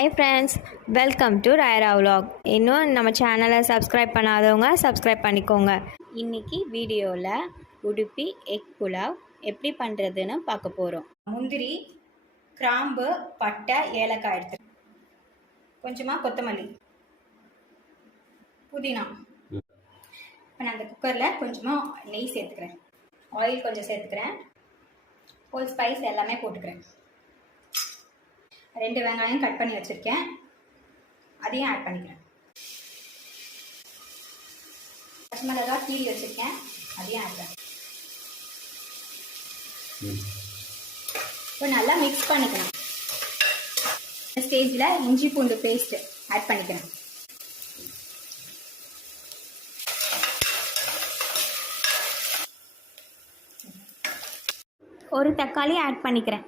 Hi friends, welcome to Raira Vlog. இன்னும் நம்ம சேனலை சப்ஸ்கிரைப் பண்ணாதவங்க சப்ஸ்கிரைப் பண்ணிக்கோங்க. இன்னைக்கு வீடியோவில் உடுப்பி எக் புலாவ் எப்படி பண்ணுறதுன்னு பார்க்க போகிறோம். முந்திரி, கிராம்பு, பட்டை, ஏலக்காய் எடுத்து கொஞ்சமாக கொத்தமல்லி, புதினா. இப்போ நான் அந்த குக்கரில் கொஞ்சமாக நெய் சேர்த்துக்கிறேன், ஆயில் கொஞ்சம் சேர்த்துக்கிறேன், ஹோல் ஸ்பைஸ் எல்லாமே போட்டுக்கிறேன். 2 வெங்காயம் கட் பண்ணி வச்சிருக்கேன், அதையும் ஆட் பண்ணிக்கிறேன். பச்சை மிளகாய் கீறி வச்சிருக்கேன், அதையும் ஆட் பண்ணேன். இப்போ நல்லா மிக்ஸ் பண்ணிக்கிறேன். இந்த ஸ்டேஜில் இஞ்சி பூண்டு பேஸ்ட் ஆட் பண்ணிக்கிறேன். ஒரு தக்காளி ஆட் பண்ணிக்கிறேன்.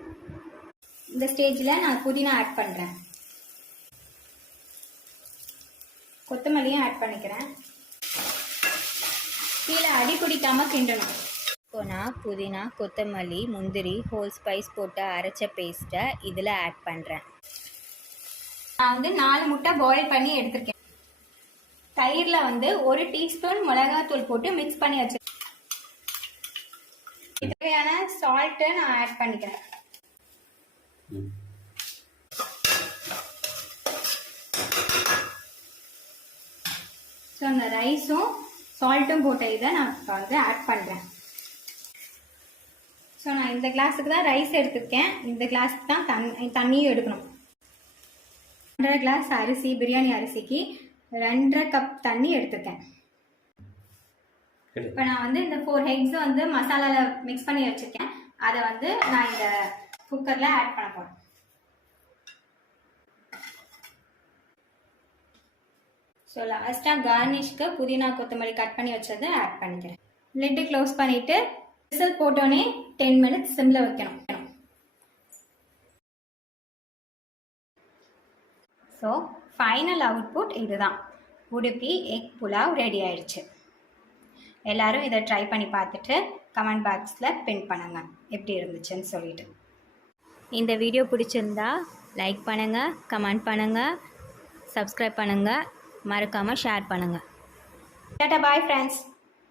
இந்த ஸ்டேஜில் நான் புதினா ஆட் பண்ணுறேன், கொத்தமல்லியும் ஆட் பண்ணிக்கிறேன். கீழே அடி பிடிக்காமல் கிண்டணும். இப்போ நான் புதினா, கொத்தமல்லி, முந்திரி, ஹோல் ஸ்பைஸ் போட்டு அரைச்ச பேஸ்ட்டை இதில் ஆட் பண்ணுறேன். நான் 4 முட்டை பாயில் பண்ணி எடுத்துருக்கேன். தயிரில் 1 டீஸ்பூன் மிளகாத்தூள் போட்டு மிக்ஸ் பண்ணி வச்சுருக்கேன். தேவையான சால்ட்டை நான் ஆட் பண்ணிக்கிறேன். ஸோ அந்த ரைஸும் சால்ட்டும் போட்ட இதை நான் ஆட் பண்ணுறேன். ஸோ நான் இந்த கிளாஸுக்கு தான் ரைஸ் எடுத்துருக்கேன், இந்த கிளாஸுக்கு தான் தண்ணியும் எடுக்கணும். 1.5 கிளாஸ் அரிசி, பிரியாணி அரிசிக்கு 2.5 கப் தண்ணி எடுத்துருக்கேன். இப்போ நான் இந்த 4 எக்ஸ் மசாலாவில் மிக்ஸ் பண்ணி வச்சுருக்கேன், அதை நான் இந்த குக்கரில் ஆட் பண்ண போகிறேன். ஸோ லாஸ்ட்டாக கார்னிஷ்க்கு புதினா, கொத்தமல்லி கட் பண்ணி வச்சதை ஆட் பண்ணிக்கிறேன். லிட்டு க்ளோஸ் பண்ணிவிட்டு விசில் போட்டோன்னே 10 மினிட்ஸ் சிம்மில் வைக்கணும். ஸோ ஃபைனல் அவுட்புட் இதுதான். உடுப்பி எக் புலாவ் ரெடி ஆயிடுச்சு. எல்லாரும் இதை ட்ரை பண்ணி பார்த்துட்டு கமெண்ட் பாக்ஸில் பின் பண்ணுங்கள் எப்படி இருந்துச்சுன்னு சொல்லிட்டு. இந்த வீடியோ பிடிச்சிருந்தா லைக் பண்ணுங்கள், கமெண்ட் பண்ணுங்கள், சப்ஸ்கிரைப் பண்ணுங்கள், மறக்காமல் ஷேர் பண்ணுங்கள். Tata, bye friends.